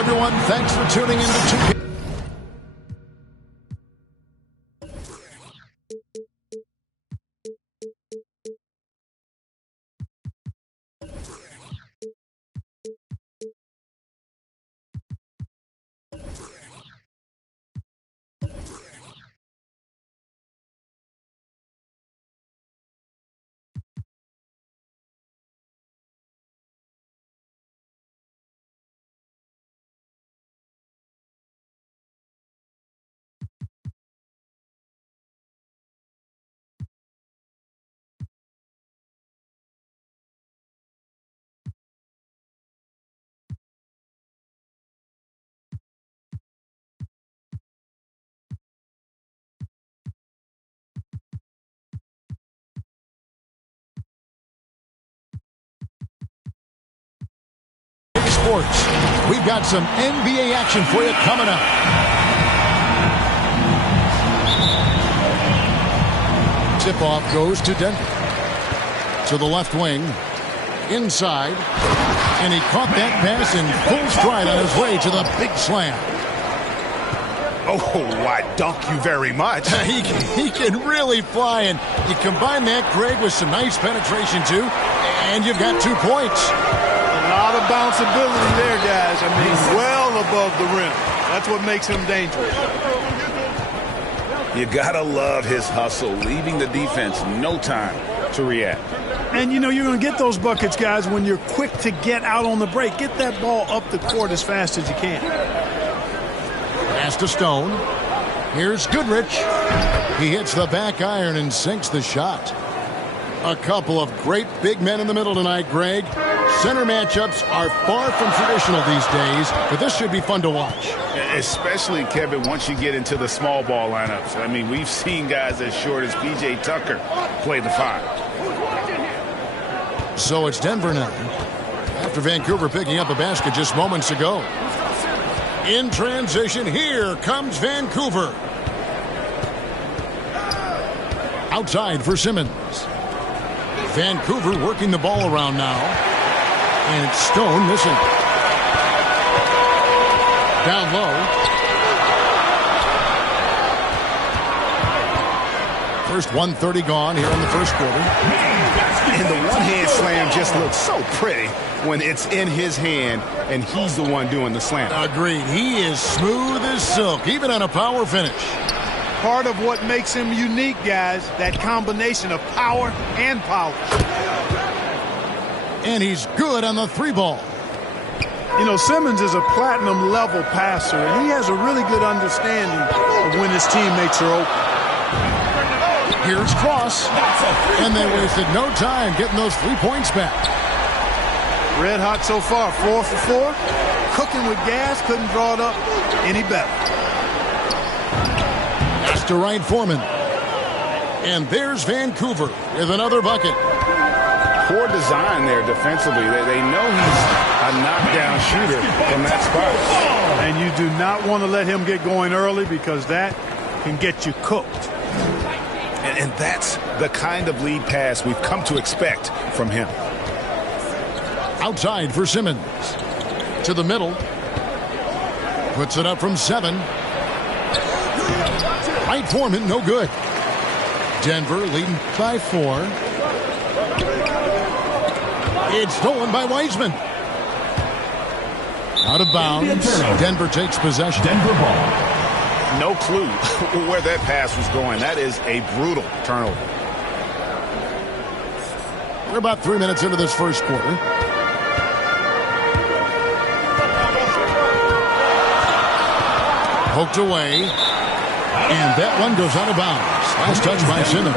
everyone. Thanks for tuning in to 2K. Sports. We've got some NBA action for you coming up. Tip-off goes to Denver. To the left wing. Inside. And he caught that pass in full stride on his way to the big slam. Oh, I dunk you very much. He can really fly, and you combine that, Greg, with some nice penetration, too, and you've got 2 points. A lot of bounceability there, guys. I mean, well above the rim. That's what makes him dangerous. You gotta love his hustle, leaving the defense no time to react. And, you know, you're going to get those buckets, guys, when you're quick to get out on the break. Get that ball up the court as fast as you can. Pass to Stone. Here's Goodrich. He hits the back iron and sinks the shot. A couple of great big men in the middle tonight, Greg. Center matchups are far from traditional these days, but this should be fun to watch. Especially, Kevin, once you get into the small ball lineups. I mean, we've seen guys as short as P.J. Tucker play the 5. So it's Denver now, after Vancouver picking up a basket just moments ago. In transition, here comes Vancouver. Outside for Simmons. Vancouver working the ball around now. And it's Stone missing. Down low. First 1:30 gone here in the first quarter. And the one-hand slam just looks so pretty when it's in his hand and he's the one doing the slam. Agreed. He is smooth as silk, even on a power finish. Part of what makes him unique, guys, that combination of power and power. And he's good on the 3-ball. You know, Simmons is a platinum-level passer, and he has a really good understanding of when his teammates are open. Here's Cross. And they wasted no time getting those 3 points back. Red hot so far, 4 for 4. Cooking with gas, couldn't draw it up any better. That's to Ryan Foreman. And there's Vancouver with another bucket. Poor design there defensively. They know he's a knockdown shooter from that spot. And you do not want to let him get going early because that can get you cooked. And that's the kind of lead pass we've come to expect from him. Outside for Simmons. To the middle. Puts it up from 7. Right Foreman, no good. Denver leading by 4. It's stolen by Wiseman. Out of bounds. Denver takes possession. Denver ball. No clue where that pass was going. That is a brutal turnover. We're about 3 minutes into this first quarter. Poked away. And that one goes out of bounds. Last touch by Simmons.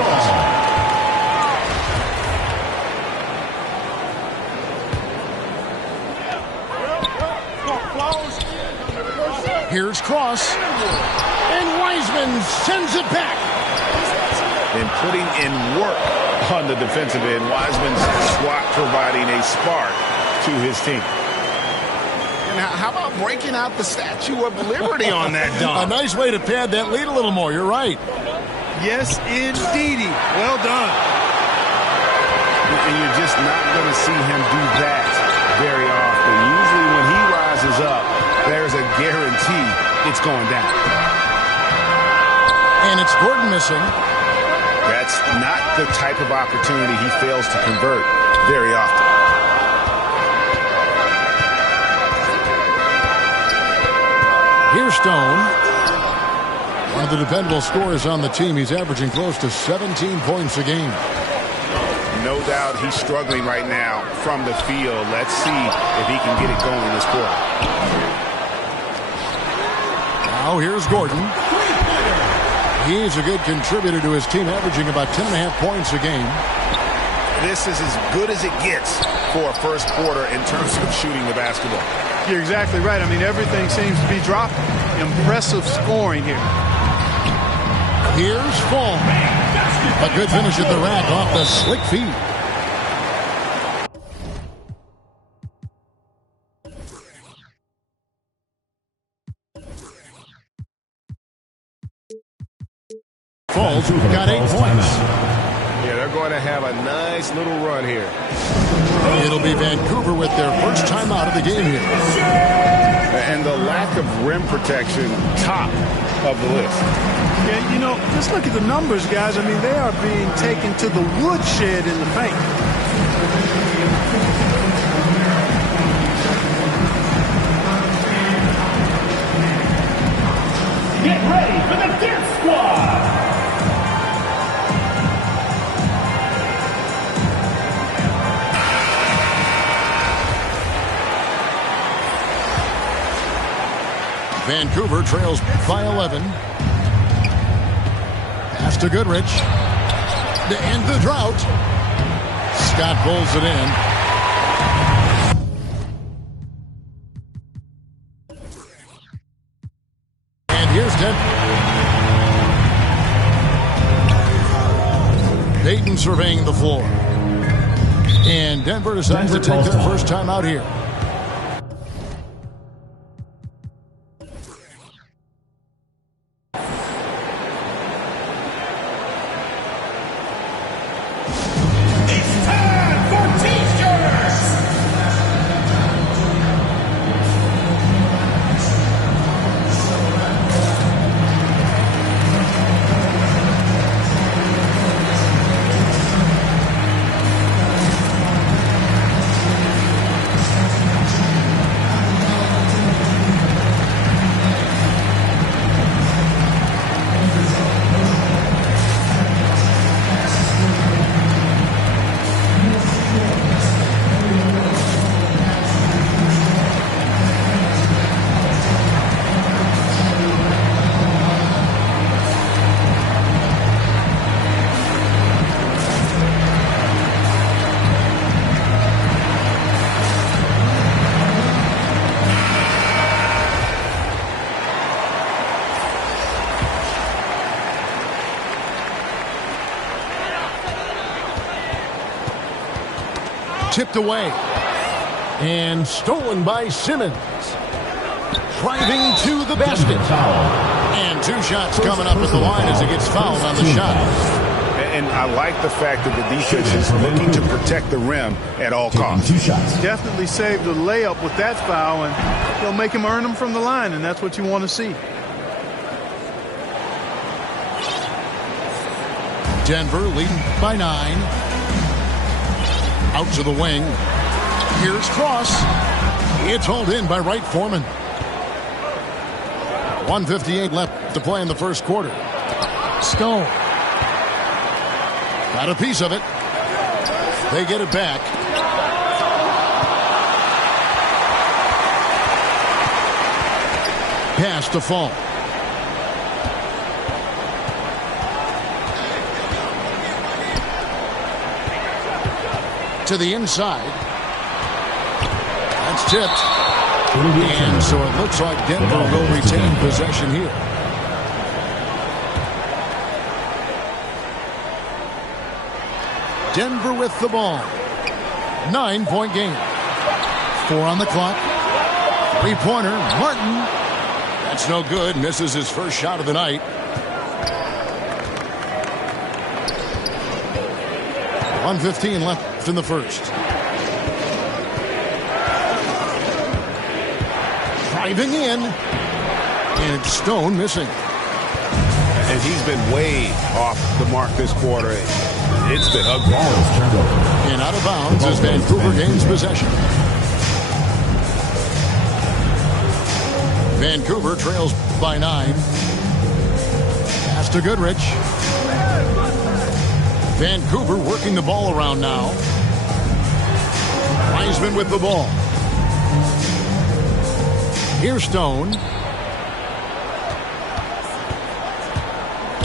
Here's Cross. And Wiseman sends it back. And putting in work on the defensive end. Wiseman's swat providing a spark to his team. Now, how about breaking out the Statue of Liberty on that dunk? A nice way to pad that lead a little more. You're right. Yes, indeedy. Well done. And you're just not going to see him do that very often. Usually when he rises up, there's a guarantee it's going down. And it's Gordon missing. That's not the type of opportunity he fails to convert very often. Here's Stone. One of the dependable scorers on the team. He's averaging close to 17 points a game. No doubt he's struggling right now from the field. Let's see if he can get it going this quarter. Now here's Gordon. He's a good contributor to his team, averaging about 10.5 points a game. This is as good as it gets for a first quarter in terms of shooting the basketball. You're exactly right. I mean, everything seems to be dropping. Impressive scoring here. Here's Fall. A good finish at the rack off the slick feed. Falls got 8 points. Yeah, they're going to have a nice little run here. It'll be Vancouver with their first time out of the game here. And the lack of rim protection, top of the list. Yeah, you know, just look at the numbers, guys. I mean, they are being taken to the woodshed in the paint. Get ready for the Dance Squad! Vancouver trails by 11. Pass to Goodrich. To end the drought. Scott pulls it in. And here's Denver. Dayton surveying the floor. And Denver decides to take their first time out here. Tipped away. And stolen by Simmons. Driving to the basket. And 2 shots coming up at the line as he gets fouled on the shot. And I like the fact that the defense is looking to protect the rim at all costs. Definitely saved the layup with that foul, and they'll make him earn them from the line, and that's what you want to see. Denver leading by 9. Out to the wing. Here's Cross. It's hauled in by Wright Foreman. 1:58 left to play in the first quarter. Stone. Got a piece of it. They get it back. Pass to Fall. To the inside. That's tipped. And so it looks like Denver will retain possession here. Denver with the ball. 9-point game. 4 on the clock. 3-pointer. Martin. That's no good. Misses his first shot of the night. .115 left in the first. Driving in. And it's Stone missing. And he's been way off the mark this quarter. It's been ugly. And out of bounds as Vancouver gains possession. Vancouver trails by 9. Pass to Goodrich. Vancouver working the ball around now. Wiseman with the ball. Here's Stone.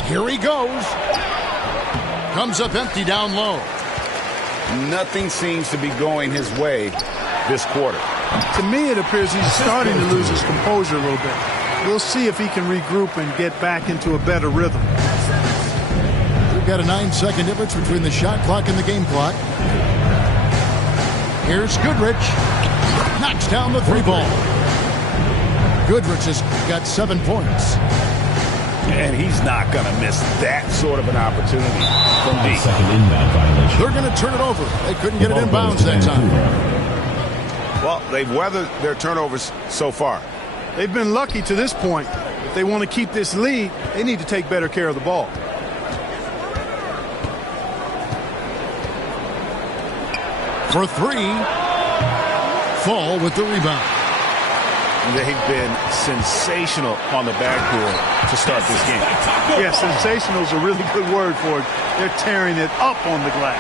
Here he goes. Comes up empty down low. Nothing seems to be going his way this quarter. To me, it appears he's starting to lose his composure a little bit. We'll see if he can regroup and get back into a better rhythm. We've got a 9-second difference between the shot clock and the game clock. Here's Goodrich. Knocks down the 3-ball. Goodrich has got 7 points. And he's not going to miss that sort of an opportunity from deep. Second inbound violation. They're going to turn it over. They couldn't get it in bounds that time. Well, they've weathered their turnovers so far. They've been lucky to this point. If they want to keep this lead, they need to take better care of the ball. For 3. Fall with the rebound. They've been sensational on the backboard to start this game. Yeah, sensational is a really good word for it. They're tearing it up on the glass.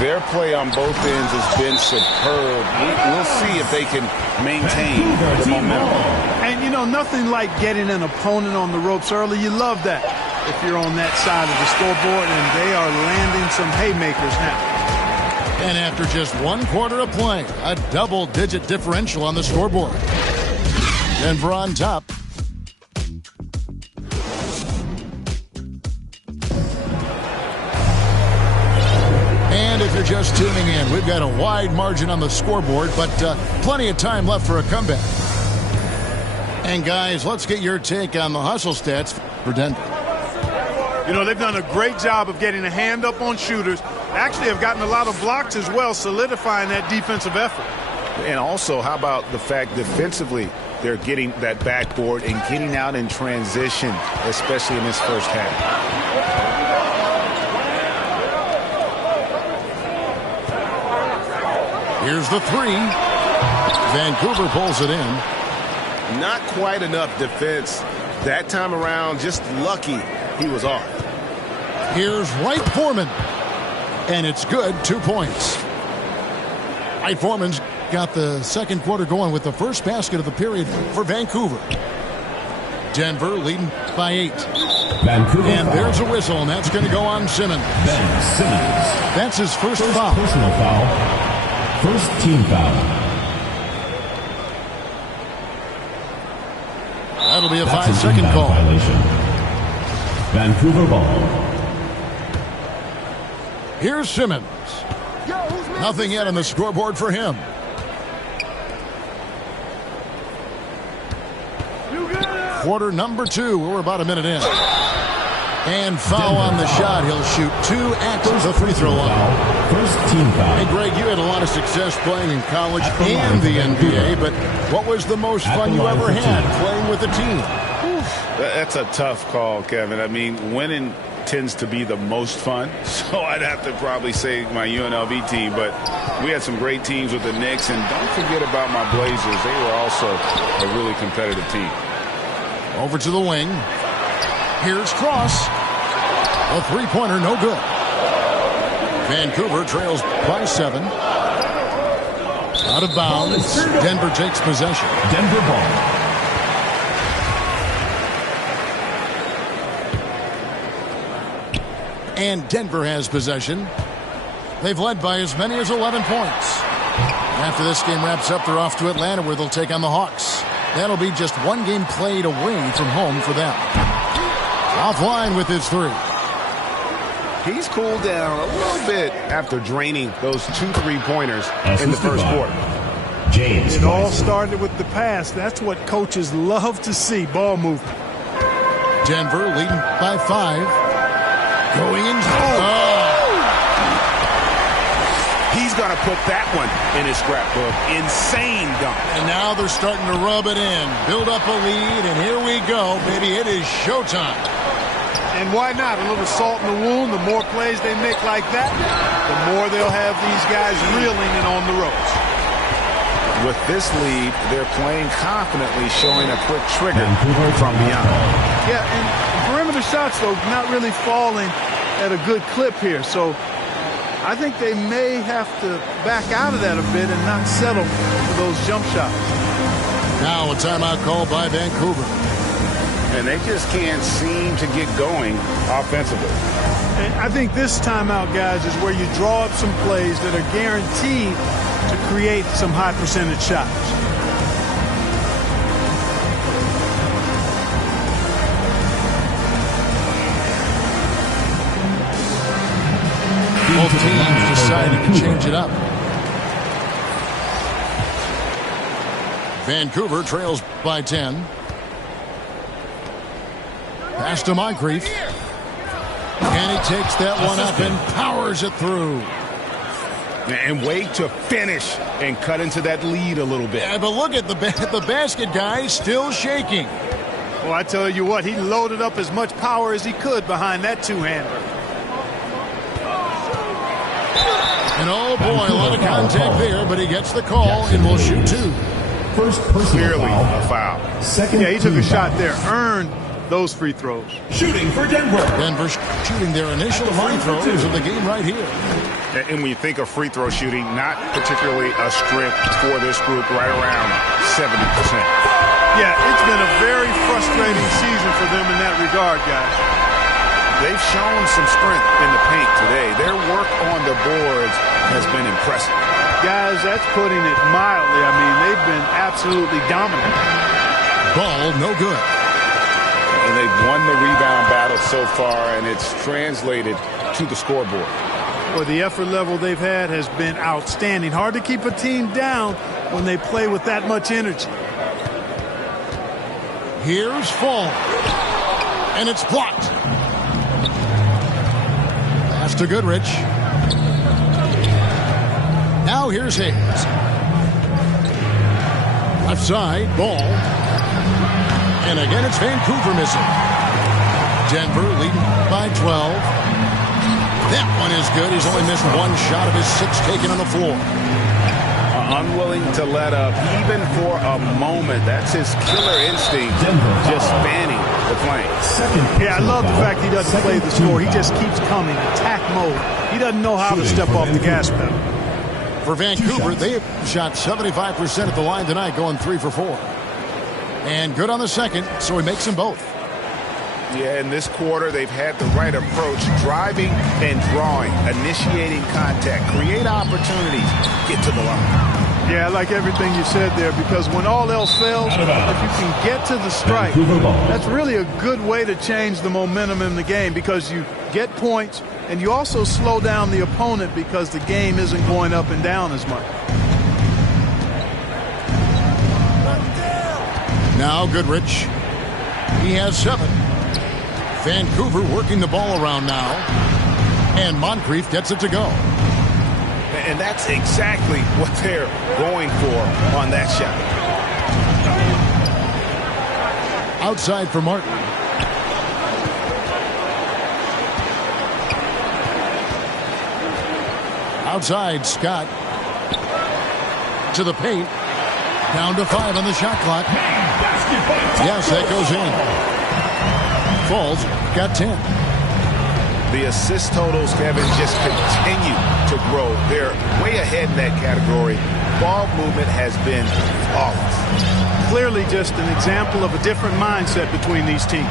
Their play on both ends has been superb. We'll see if they can maintain the momentum. And, you know, nothing like getting an opponent on the ropes early. You love that if you're on that side of the scoreboard, and they are landing some haymakers now. And after just 1 quarter of play, a double-digit differential on the scoreboard. Denver on top. And if you're just tuning in, we've got a wide margin on the scoreboard, but plenty of time left for a comeback. And guys, let's get your take on the hustle stats for Denver. You know, they've done a great job of getting a hand up on shooters. Actually have gotten a lot of blocks as well, solidifying that defensive effort. And also, how about the fact defensively they're getting that backboard and getting out in transition, especially in this first half. Here's the 3. Vancouver pulls it in. Not quite enough defense that time around. Just lucky he was off. Here's Wright Foreman. And it's good, 2 points. Wright Foreman's got the second quarter going with the first basket of the period for Vancouver. Denver leading by 8. Vancouver. And there's a whistle, and that's going to go on Simmons. Ben Simmons. That's his first foul. Personal foul. First team foul. That'll be a 5-second call. Violation. Vancouver ball. Here's Simmons. Nothing yet on the scoreboard for him. Quarter number 2. We're about a minute in. And foul on the shot. He'll shoot 2 at the free throw line. First team foul. Hey, Greg, you had a lot of success playing in college and the NBA, but what was the most fun you ever had playing with a team? That's a tough call, Kevin. I mean, winning tends to be the most fun, so I'd have to probably say my UNLV team, but we had some great teams with the Knicks, and don't forget about my Blazers. They were also a really competitive team. Over to the wing. Here's Cross. A 3-pointer, no good. Vancouver trails by 7. Out of bounds. Denver takes possession. Denver ball. And Denver has possession. They've led by as many as 11 points. After this game wraps up, they're off to Atlanta, where they'll take on the Hawks. That'll be just 1 game played away from home for them. Offline with his 3. He's cooled down a little bit after draining those 2 3-pointers in the first quarter. James. It all started with the pass. That's what coaches love to see, ball movement. Denver leading by 5. Going in. He's going to put that one in his scrapbook. Insane dunk. And now they're starting to rub it in, build up a lead, and here we go, baby. It is showtime. And why not? A little salt in the wound. The more plays they make like that, the more they'll have these guys reeling and on the ropes. With this lead, they're playing confidently, showing a quick trigger from beyond. Yeah, and perimeter shots, though, not really falling at a good clip here. So I think they may have to back out of that a bit and not settle for those jump shots. Now a timeout called by Vancouver. And they just can't seem to get going offensively. And I think this timeout, guys, is where you draw up some plays that are guaranteed to create some high percentage shots. Both teams decided to change it up. Vancouver trails by 10. Pass to Moncrief. And he takes that one up and powers it through. And wait to finish and cut into that lead a little bit. Yeah, but look at the basket guy still shaking. Well, I tell you what, he loaded up as much power as he could behind that two-hander. And oh boy, a lot of contact there, but he gets the call and will shoot two. First personal Clearly foul. a foul. Second Yeah, he took a team shot foul. there, earned those free throws. Shooting for Denver. Denver shooting their initial free throws of the game right here. And when you think of free throw shooting, not particularly a strength for this group, right around 70%. Yeah, it's been a very frustrating season for them in that regard, guys. They've shown some strength in the paint today. Their work on the boards has been impressive. Guys, that's putting it mildly. I mean, they've been absolutely dominant. Ball no good. And they've won the rebound battle so far, and it's translated to the scoreboard. Well, the effort level they've had has been outstanding. Hard to keep a team down when they play with that much energy. Here's Fall. And it's blocked. Pass to Goodrich. Now here's Hayes. Left side, Ball. And again, it's Vancouver missing. Denver leading by 12. That one is good. He's only missed one shot of his 6 taken on the floor. Unwilling to let up, even for a moment. That's his killer instinct, just spanning the flank. Yeah, I love the fact he doesn't play the score. He just keeps coming, attack mode. He doesn't know how to step off the gas pedal. For Vancouver, they have shot 75% at the line tonight, going 3 for 4. And good on the second, so he makes them both. Yeah, in this quarter, they've had the right approach, driving and drawing, initiating contact, create opportunities, get to the line. Yeah, I like everything you said there, because when all else fails, if you can get to the strike, that's really a good way to change the momentum in the game, because you get points and you also slow down the opponent because the game isn't going up and down as much. Now Goodrich. He has 7. Vancouver working the ball around now. And Moncrief gets it to go. And that's exactly what they're going for on that shot. Outside for Martin. Outside, Scott. To the paint. Down to 5 on the shot clock. Yes, that goes in. Falls, got 10. The assist totals, Kevin, just continue to grow. They're way ahead in that category. Ball movement has been flawless. Clearly just an example of a different mindset between these teams.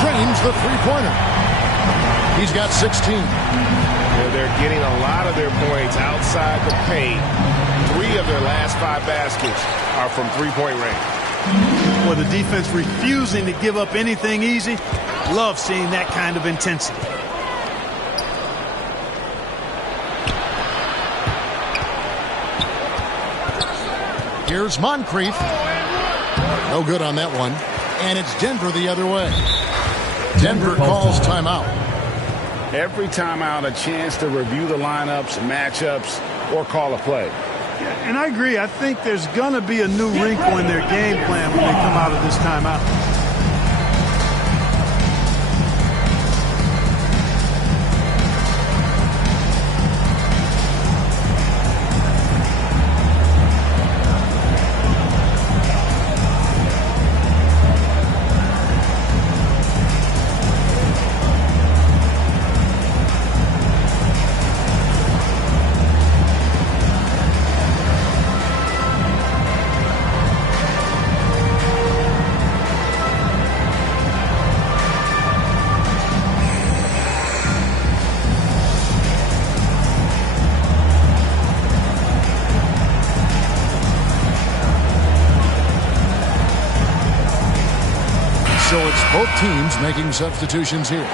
Drains the three-pointer. He's got 16. They're getting a lot of their points outside the paint. 3 of their last 5 baskets are from three-point range. With the defense refusing to give up anything easy, love seeing that kind of intensity. Here's Moncrief. No good on that one. And it's Denver the other way. Denver calls timeout. Every time out, a chance to review the lineups, matchups, or call a play. Yeah, and I agree. I think there's going to be a new wrinkle in their game plan when they come out of this timeout. So it's both teams making substitutions here.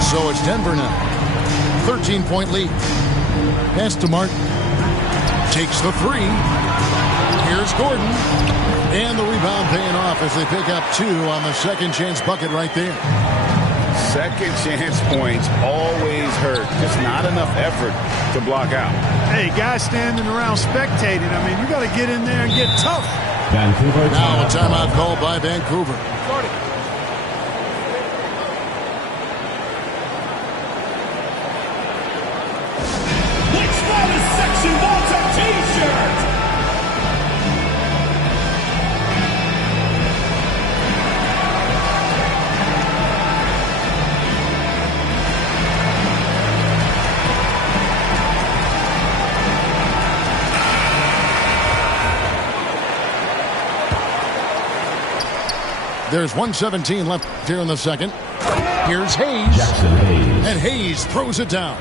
So it's Denver now. 13-point lead. Pass to Martin. Takes the three. Here's Gordon. And the rebound paying off as they pick up 2 on the second chance bucket right there. Second chance points always hurt. Just not enough effort to block out. Hey, guys standing around spectating. I mean, you got to get in there and get tough. Vancouver. Now a timeout called by Vancouver. Which bonus section wants a t-shirt? There's 1:17 left here in the second. Here's Hayes. Jackson Hayes. And Hayes throws it down.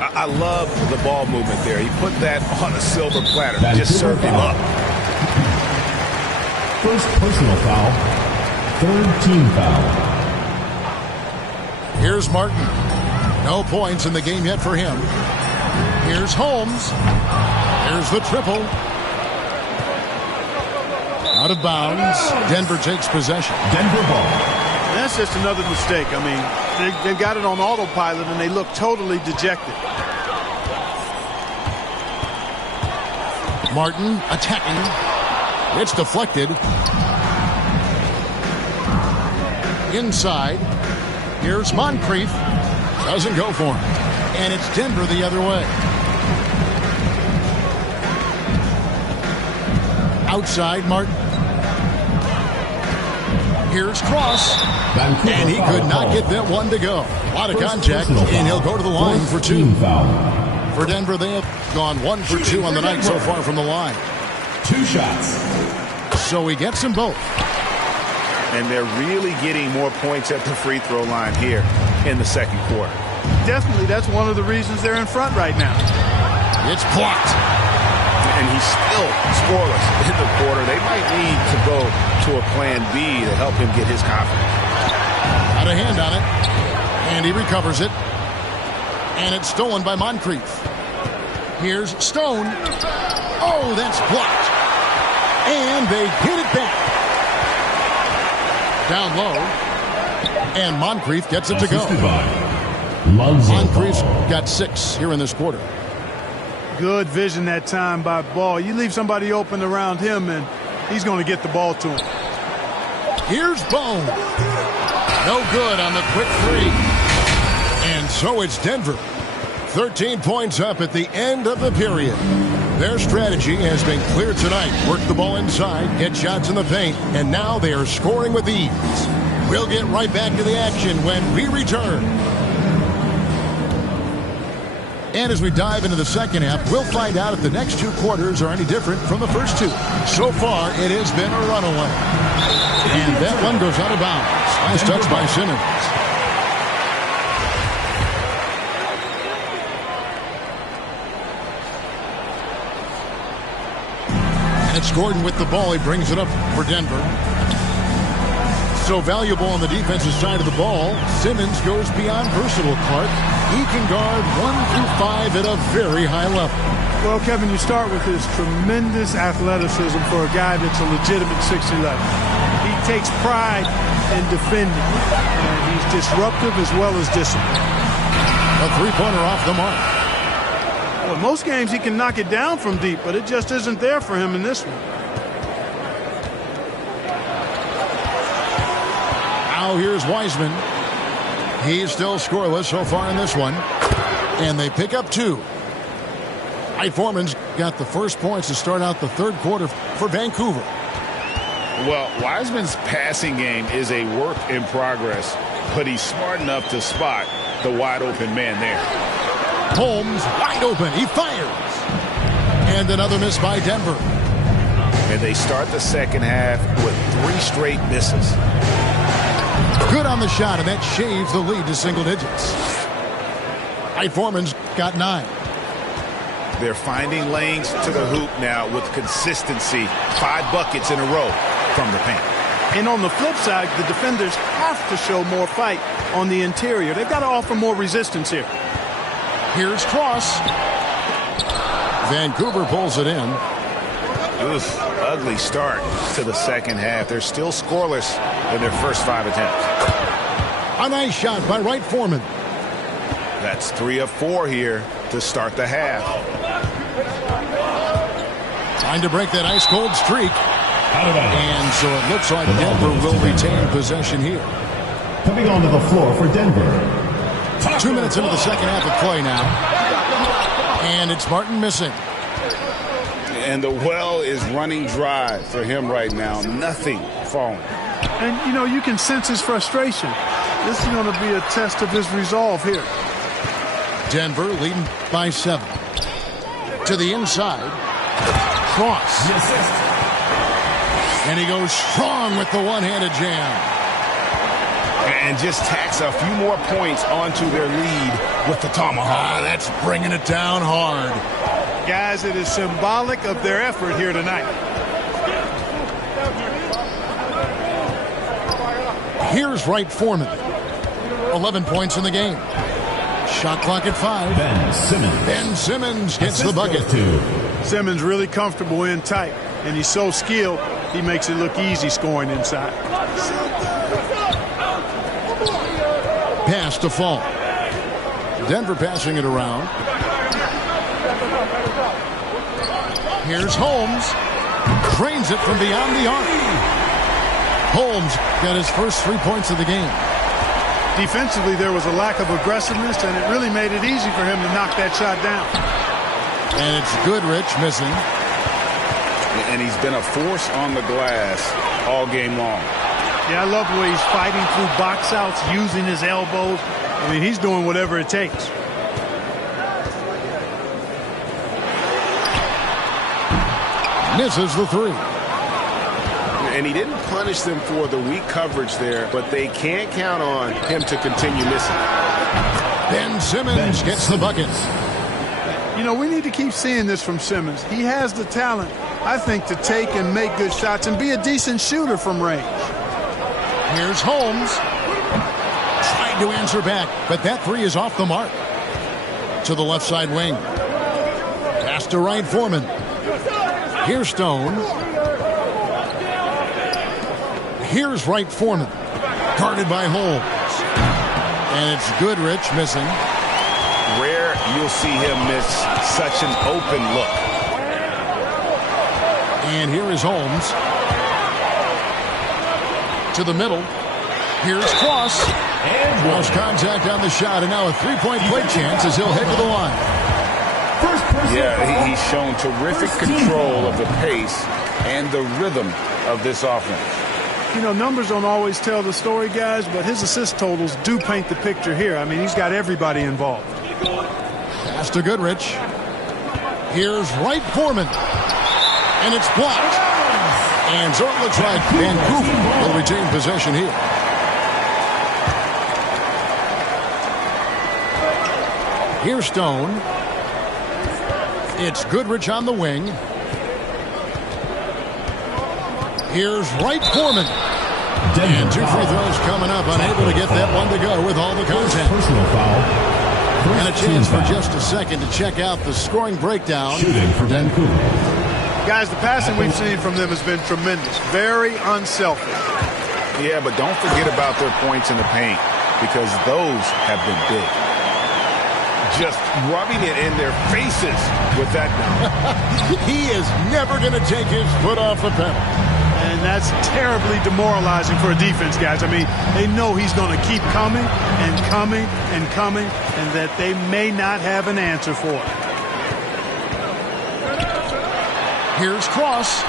I love the ball movement there. He put that on a silver platter. Just served him up. First personal foul. Third team foul. Here's Martin. No points in the game yet for him. Here's Holmes. Here's the triple. Out of bounds. Denver takes possession. Denver ball. That's just another mistake. I mean, they've got it on autopilot, and they look totally dejected. Martin attacking. It's deflected. Inside. Here's Moncrief. Doesn't go for him. And it's Denver the other way. Outside, Martin. Here's Cross. Vancouver And he could not get that one to go. A lot of contact, and he'll go to the line for 2. For Denver, they have gone 1 for 2 on the night so far from the line. 2 shots. So he gets them both. And they're really getting more points at the free throw line here in the second quarter. Definitely, that's one of the reasons they're in front right now. It's blocked. And he's still scoreless in the quarter. They might need to go to a plan B to help him get his confidence. Got a hand on it. And he recovers it. And it's stolen by Moncrief. Here's Stone. Oh, that's blocked. And they get it back. Down low. And Moncrief gets it to go. Moncrief's got 6 here in this quarter. Good vision that time by Ball. You leave somebody open around him, and he's going to get the ball to him. Here's Bone. No good on the quick 3. And so it's Denver. 13 points up at the end of the period. Their strategy has been clear tonight. Work the ball inside, get shots in the paint, and now they are scoring with ease. We'll get right back to the action when we return. And as we dive into the second half, we'll find out if the next 2 quarters are any different from the first 2. So far, it has been a runaway. And that one goes out of bounds. Last touch by Simmons. And it's Gordon with the ball. He brings it up for Denver. So valuable on the defensive side of the ball. Simmons goes beyond versatile, Clark. He can guard 1 through 5 at a very high level. Well, Kevin, you start with his tremendous athleticism for a guy that's a legitimate 6'11". He takes pride in defending. And he's disruptive as well as disciplined. A three-pointer off the mark. Well, most games he can knock it down from deep, but it just isn't there for him in this one. Now here's Wiseman. He's still scoreless so far in this one. And they pick up 2. Wright Foreman's got the first points to start out the third quarter for Vancouver. Well, Wiseman's passing game is a work in progress, but he's smart enough to spot the wide open man there. Holmes wide open. He fires. And another miss by Denver. And they start the second half with 3 straight misses. Good on the shot, and that shaves the lead to single digits. Wright Foreman's got 9. They're finding lanes to the hoop now with consistency. 5 buckets in a row from the paint. And on the flip side, the defenders have to show more fight on the interior. They've got to offer more resistance here. Here's Cross. Vancouver pulls it in. Oof, ugly start to the second half. They're still scoreless in their first 5 attempts. A nice shot by Wright Foreman. That's 3 of 4 here to start the half. Trying to break that ice-cold streak. And so it looks like Denver will retain possession here. Coming onto the floor for Denver. 2 minutes into the second half of play now. And it's Martin missing. And the well is running dry for him right now. Nothing falling. And, you know, you can sense his frustration. This is going to be a test of his resolve here. Denver leading by 7. To the inside. Cross. And he goes strong with the one-handed jam. And just tacks a few more points onto their lead with the tomahawk. That's bringing it down hard. Guys, it is symbolic of their effort here tonight. Here's Wright Foreman. 11 points in the game. Shot clock at 5. Ben Simmons gets the bucket. Simmons really comfortable in tight, and he's so skilled, he makes it look easy scoring inside. Pass to Fall. Denver passing it around. Here's Holmes. Drains it from beyond the arc. Holmes got his first 3 points of the game. Defensively, there was a lack of aggressiveness, and it really made it easy for him to knock that shot down. And it's Goodrich missing. And he's been a force on the glass all game long. Yeah, I love the way he's fighting through box outs, using his elbows. I mean, he's doing whatever it takes. Misses the 3. And he didn't punish them for the weak coverage there, but they can't count on him to continue missing. Ben Simmons gets the bucket. You know, we need to keep seeing this from Simmons. He has the talent, I think, to take and make good shots and be a decent shooter from range. Here's Holmes. Tried to answer back, but that 3 is off the mark. To the left side wing. Pass to Wright Foreman. Here's Stone. Here's Wright Foreman. Guarded by Holmes. And it's Goodrich missing. Rare you'll see him miss such an open look. And here is Holmes. To the middle. Here's Cross. Lost contact on the shot, and now a three-point play chance as he'll head to the line. Yeah, he's shown terrific control of the pace and the rhythm of this offense. You know, numbers don't always tell the story, guys, but his assist totals do paint the picture here. I mean, he's got everybody involved. Pass to Goodrich. Here's Wright Foreman. And it's blocked. And so it looks like Vancouver will retain possession here. Here's Stone. It's Goodrich on the wing. Here's Wright Foreman. And 2 free throws coming up. Unable to get that one to go with all the contact. Personal foul. And a chance for just a second to check out the scoring breakdown. Shooting for Vancouver. Guys, the passing we've seen from them has been tremendous. Very unselfish. Yeah, but don't forget about their points in the paint, because those have been big. Just rubbing it in their faces with that dunk. He is never going to take his foot off the pedal. And that's terribly demoralizing for a defense, guys. I mean, they know he's going to keep coming and coming and coming, and that they may not have an answer for it. Here's Cross.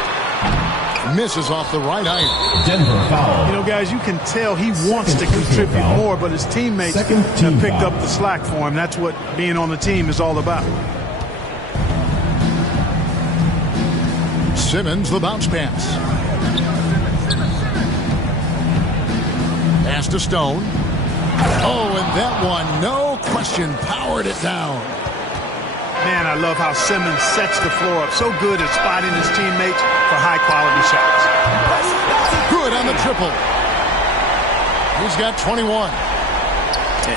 Misses off the right iron. Denver foul. You know, guys, you can tell he wants to contribute more, but his teammates have picked up the slack for him. That's what being on the team is all about. Simmons, the bounce pass. Pass to Stone. Oh, and that one, no question, powered it down. Man, I love how Simmons sets the floor up. So good at spotting his teammates for high-quality shots. Good on the triple. He's got 21.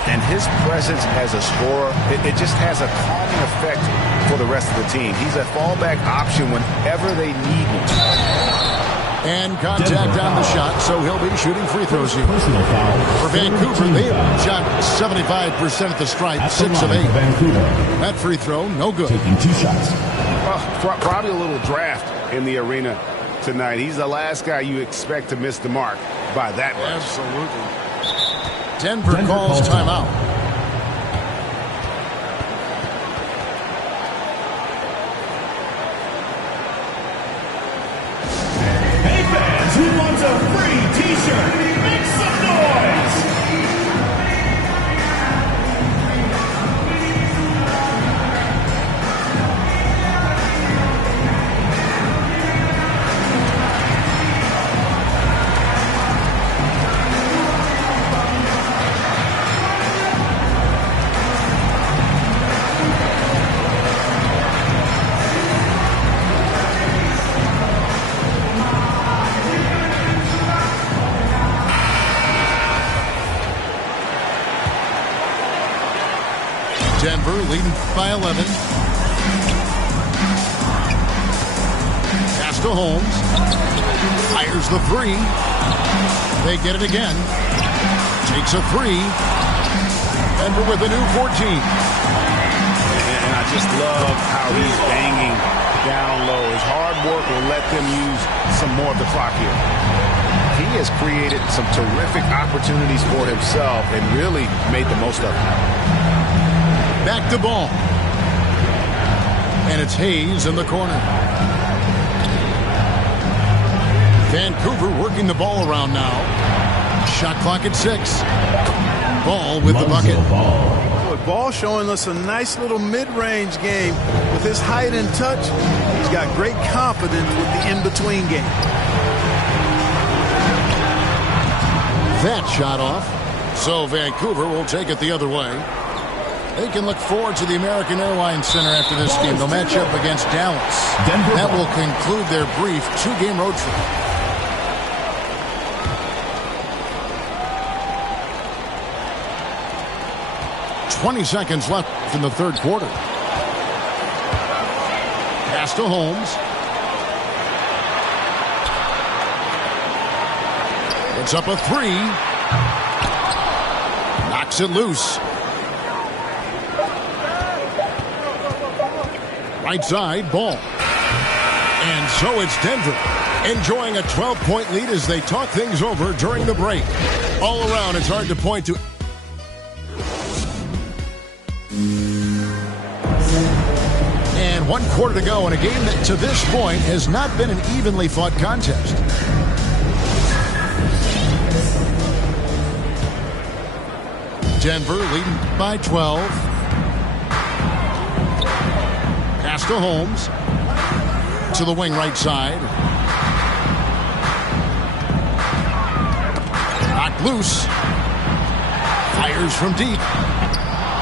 And his presence as a scorer, it just has a calming effect for the rest of the team. He's a fallback option whenever they need him. And contact on the shot, so he'll be shooting free throws here. Personal foul. For Vancouver, they've shot 75% at the stripe, 6 of 8. That free throw, no good. Taking 2 shots. Probably a little draft in the arena tonight. He's the last guy you expect to miss the mark by that much. Absolutely. Denver calls timeout. Hey fans, who wants a free t-shirt? Make some noise! Denver leading by 11. Pass to Holmes. Fires the three. They get it again. Takes a three. Denver with a new 14. And I just love how he's banging down low. His hard work will let them use some more of the clock here. He has created some terrific opportunities for himself and really made the most of it. Back to ball. And it's Hayes in the corner. Vancouver working the ball around now. Shot clock at 6. Ball with the bucket. Ball showing us a nice little mid-range game. With his height and touch, he's got great confidence with the in-between game. That shot off. So Vancouver will take it the other way. They can look forward to the American Airlines Center after this game. They'll match up against Dallas. That will conclude their brief 2-game road trip. "20 seconds left in the third quarter. Pass to Holmes. It's up a three. Knocks it loose. Right side, ball. And so it's Denver enjoying a 12-point lead as they talk things over during the break. All around, it's hard to point to. And 1 quarter to go in a game that to this point has not been an evenly fought contest. Denver leading by 12. Pass to Holmes. To the wing right side. Knocked loose. Fires from deep.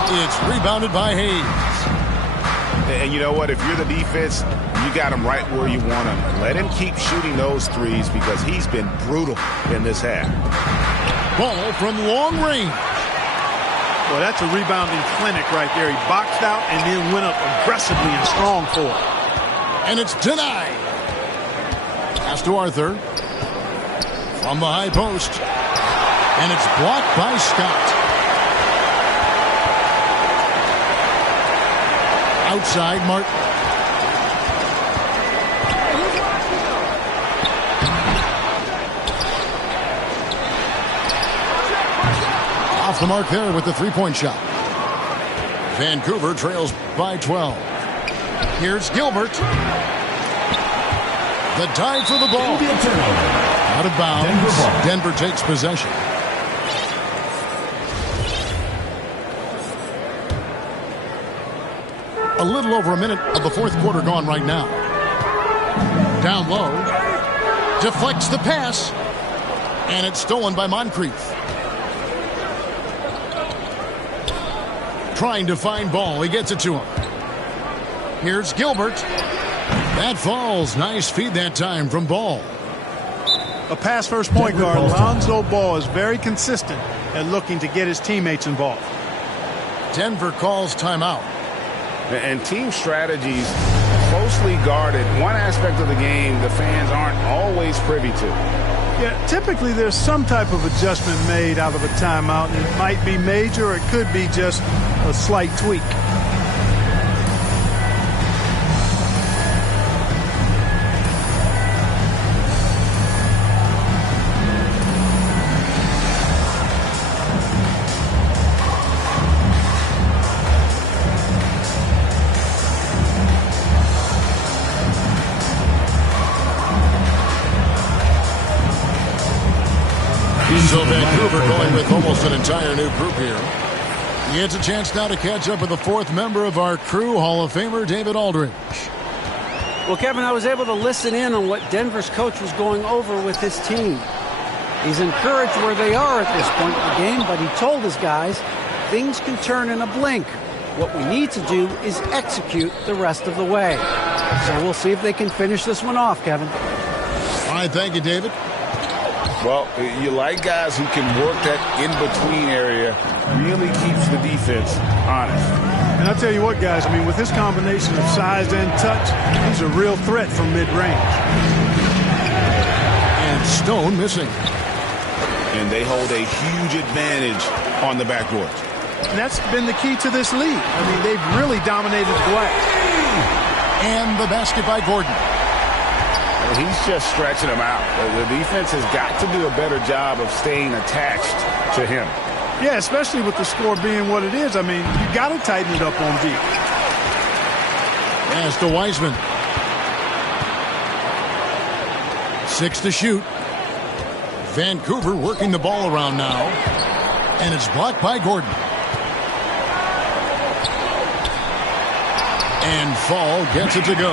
It's rebounded by Hayes. And you know what? If you're the defense, you got him right where you want him. Let him keep shooting those threes because he's been brutal in this half. Ball from long range. Well, that's a rebounding clinic right there. He boxed out and then went up aggressively and strong for it. And it's denied. Pass to Arthur. From the high post. And it's blocked by Scott. Outside, Martin. Off the mark there with the three-point shot. Vancouver trails by 12. Here's Gilbert. The dive for the ball. Out of bounds. Denver takes possession. A little over a minute of the fourth quarter gone right now. Down low. Deflects the pass. And it's stolen by Moncrief. Trying to find Ball. He gets it to him. Here's Gilbert. That falls. Nice feed that time from Ball. A pass-first point guard, Lonzo Ball, is very consistent at looking to get his teammates involved. Denver calls timeout. And team strategies closely guarded. One aspect of the game the fans aren't always privy to. Yeah, typically there's some type of adjustment made out of a timeout. It might be major, or it could be just a slight tweak. So Vancouver going with almost an entire new group here. He gets a chance now to catch up with the fourth member of our crew, Hall of Famer David Aldridge. Well, Kevin, I was able to listen in on what Denver's coach was going over with his team. He's encouraged where they are at this point in the game, but he told his guys things can turn in a blink. What we need to do is execute the rest of the way. So we'll see if they can finish this one off, Kevin. All right, thank you, David. Well, you like guys who can work that in-between area, really keeps the defense honest. And I'll tell you what, guys, I mean, with his combination of size and touch, he's a real threat from mid-range. And Stone missing. And they hold a huge advantage on the backboard. And that's been the key to this league. I mean, they've really dominated the glass. And the basket by Gordon. He's just stretching them out. The defense has got to do a better job of staying attached to him. Yeah, especially with the score being what it is. I mean, you got to tighten it up on deep. Pass to Wiseman. 6 to shoot. Vancouver working the ball around now. And it's blocked by Gordon. And Fall gets it to go.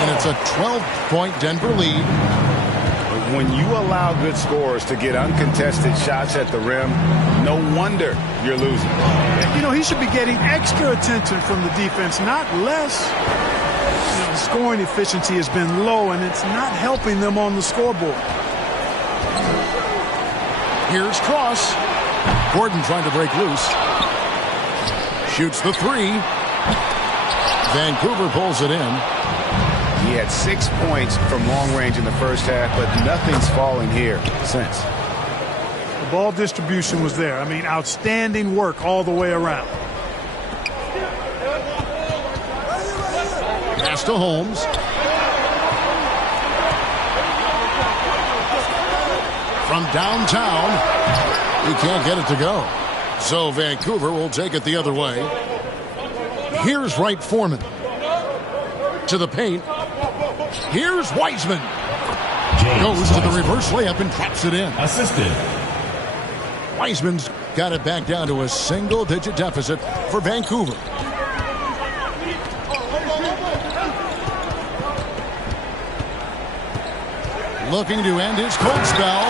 And it's a 12-point Denver lead. When you allow good scorers to get uncontested shots at the rim, no wonder you're losing. You know, he should be getting extra attention from the defense, not less. You know, the scoring efficiency has been low, and it's not helping them on the scoreboard. Here's Cross. Gordon trying to break loose. Shoots the three. Vancouver pulls it in. He had 6 points from long range in the first half, but nothing's falling here since. The ball distribution was there. I mean, outstanding work all the way around. Pass to Holmes. From downtown, he can't get it to go. So Vancouver will take it the other way. Here's Wright Foreman. To the paint. Here's Wiseman. Goes to the reverse layup and traps it in. Assisted. Wiseman's got it back down to a single-digit deficit for Vancouver. Looking to end his cold spell.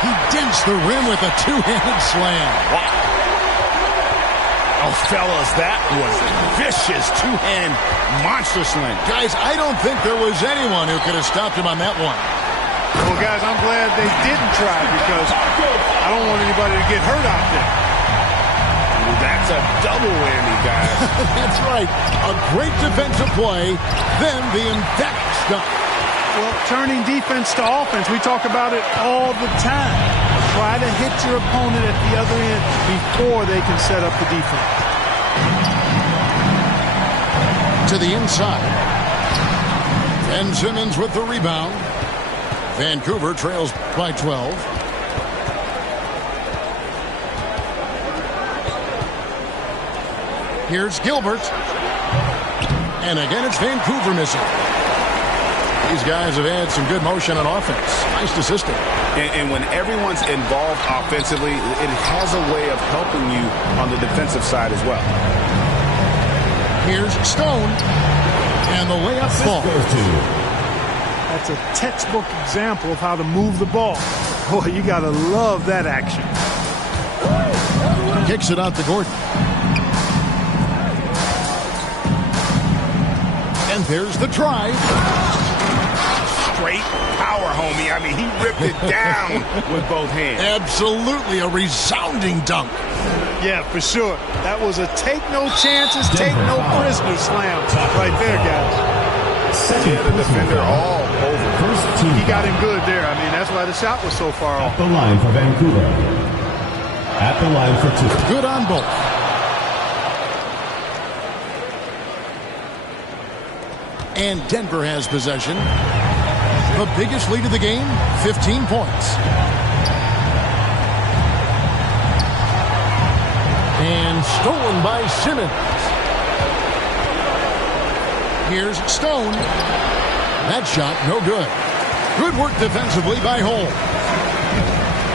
He dents the rim with a two-handed slam. Wow. Oh, fellas, that was a vicious two-hand monster slam. Guys, I don't think there was anyone who could have stopped him on that one. Well, guys, I'm glad they didn't try because I don't want anybody to get hurt out there. That's a double whammy, guys. That's right. A great defensive play, then the emphatic stuff. Well, turning defense to offense, we talk about it all the time. Try to hit your opponent at the other end before they can set up the defense. To the inside. Ben Simmons with the rebound. Vancouver trails by 12. Here's Gilbert. And again, it's Vancouver missing. These guys have had some good motion on offense. Nice to system. And when everyone's involved offensively, it has a way of helping you on the defensive side as well. Here's Stone. And the layup falls. That's a textbook example of how to move the ball. Boy, you got to love that action. Kicks it out to Gordon. And there's the drive. Straight power, homie. I mean, he ripped it down with both hands. Absolutely a resounding dunk. Yeah, for sure. That was a take no chances, take no prisoners slam right there, guys. Yeah, the defender all over. He got him good there. I mean, that's why the shot was so far off. At the line for Vancouver. At the line for 2. Good on both. And Denver has possession. The biggest lead of the game, 15 points. And stolen by Simmons. Here's Stone. That shot, no good. Good work defensively by Holmes.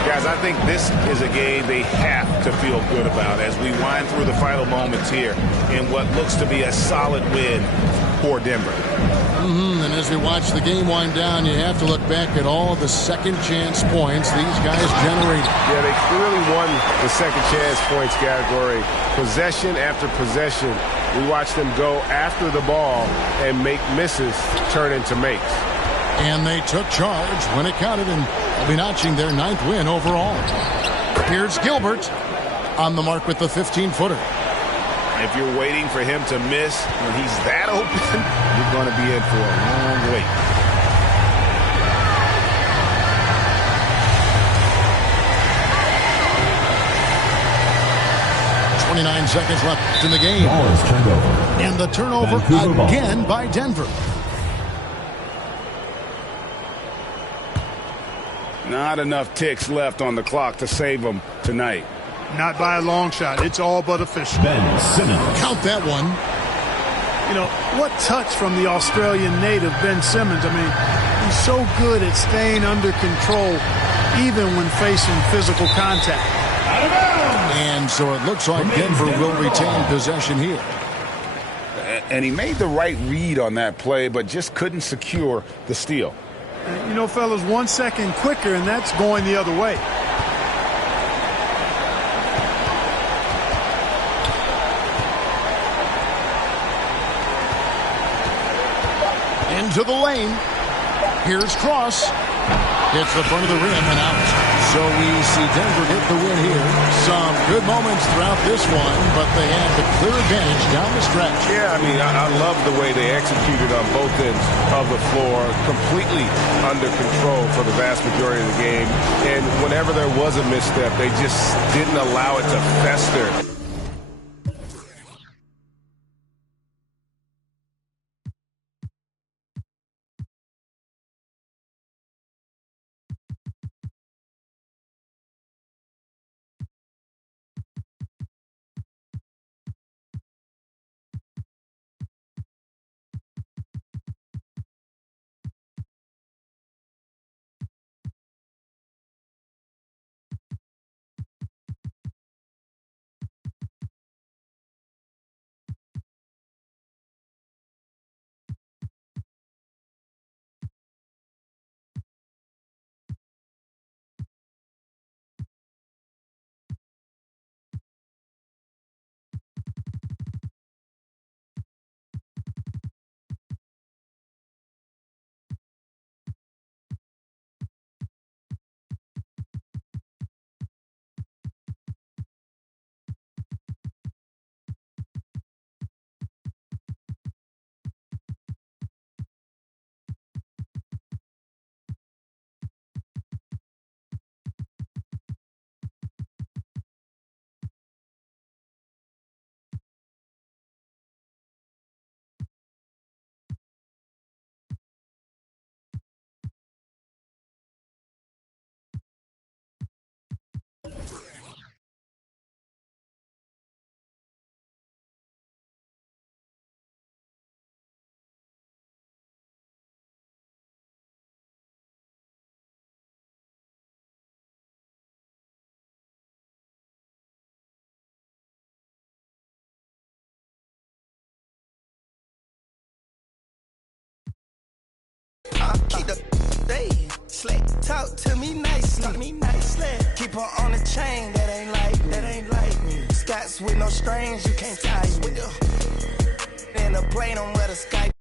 Guys, I think this is a game they have to feel good about as we wind through the final moments here in what looks to be a solid win for Denver. And as we watch the game wind down, you have to look back at all the second chance points these guys generated. Yeah, they clearly won the second chance points category. Possession after possession, we watched them go after the ball and make misses turn into makes. And they took charge when it counted, and they'll be notching their 9th win overall. Here's Gilbert on the mark with the 15-footer. If you're waiting for him to miss when he's that open, you're going to be in for a long wait. .29 seconds left in the game. Ball is turned over. And the turnover Vancouver again ball. by Denver. Not enough ticks left on the clock to save them tonight. Not by a long shot. It's all but official. Ben Simmons. Count that one. You know, what touch from the Australian native, Ben Simmons. I mean, he's so good at staying under control, even when facing physical contact. Out of bounds. And so it looks like Denver will retain possession here. And he made the right read on that play, but just couldn't secure the steal. And, you know, fellas, 1 second quicker, and that's going the other way. Into the lane. Here's Cross. Hits the front of the rim and out. So we see Denver get the win here. Some good moments throughout this one, but they have the clear advantage down the stretch. Yeah, I mean, I love the way they executed on both ends of the floor, completely under control for the vast majority of the game. And whenever there was a misstep, they just didn't allow it to fester. Keep the slick. Talk to me nicely. Keep her on the chain, that ain't like me. Scots with no strings, you can't tie me. In a plane on where the sky